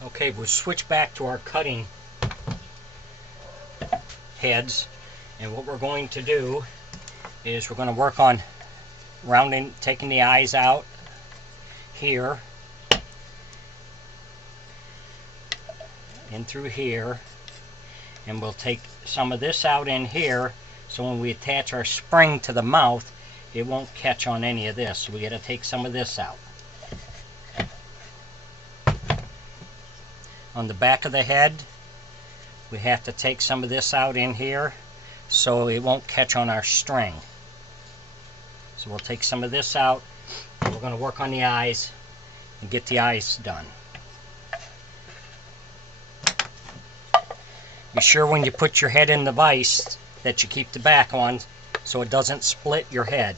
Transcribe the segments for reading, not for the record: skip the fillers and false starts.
Okay, we'll switch back to our cutting heads, and what we're going to do is we're going to work on rounding, taking the eyes out here and through here, and we'll take some of this out in here, so when we attach our spring to the mouth it won't catch on any of this. So we got to take some of this out. On the back of the head we have to take some of this out in here so it won't catch on our string. So we'll take some of this out, and we're going to work on the eyes and get the eyes done. Be sure when you put your head in the vise that you keep the back on so it doesn't split your head.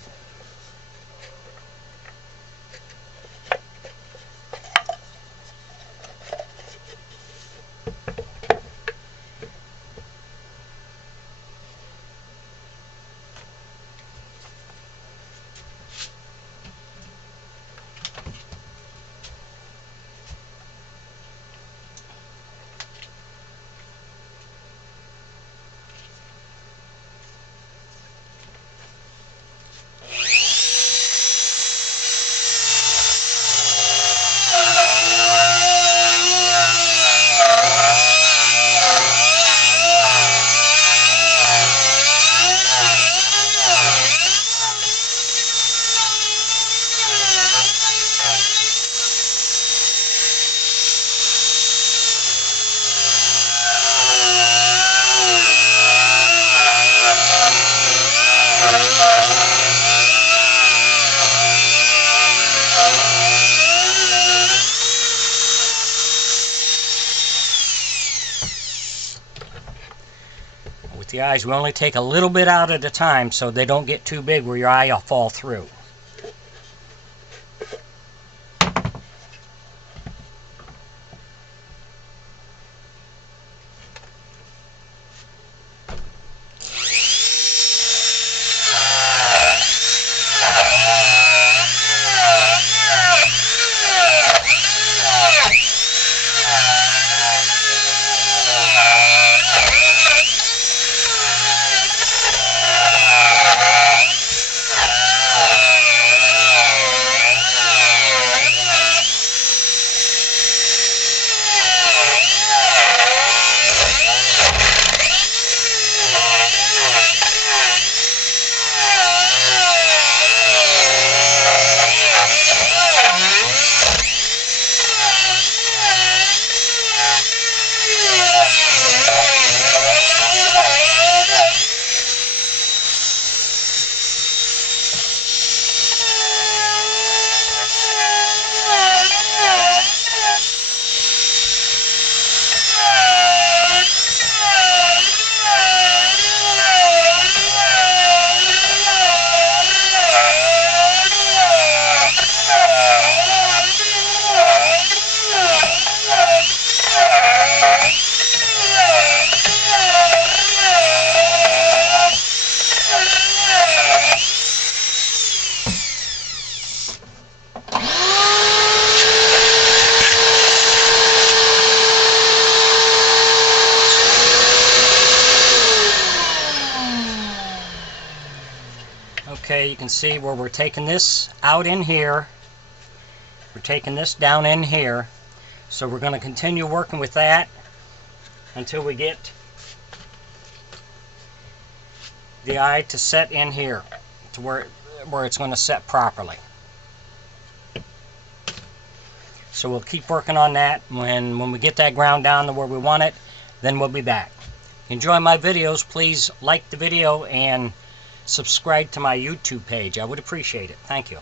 With the eyes, we only take a little bit out at a time so they don't get too big where your eye will fall through. Okay, you can see where we're taking this out in here. We're taking this down in here. So we're going to continue working with that until we get the eye to set in here to where it's going to set properly. So we'll keep working on that. When we get that ground down to where we want it, then we'll be back. Enjoy my videos. Please like the video and subscribe to my YouTube page. I would appreciate it. Thank you.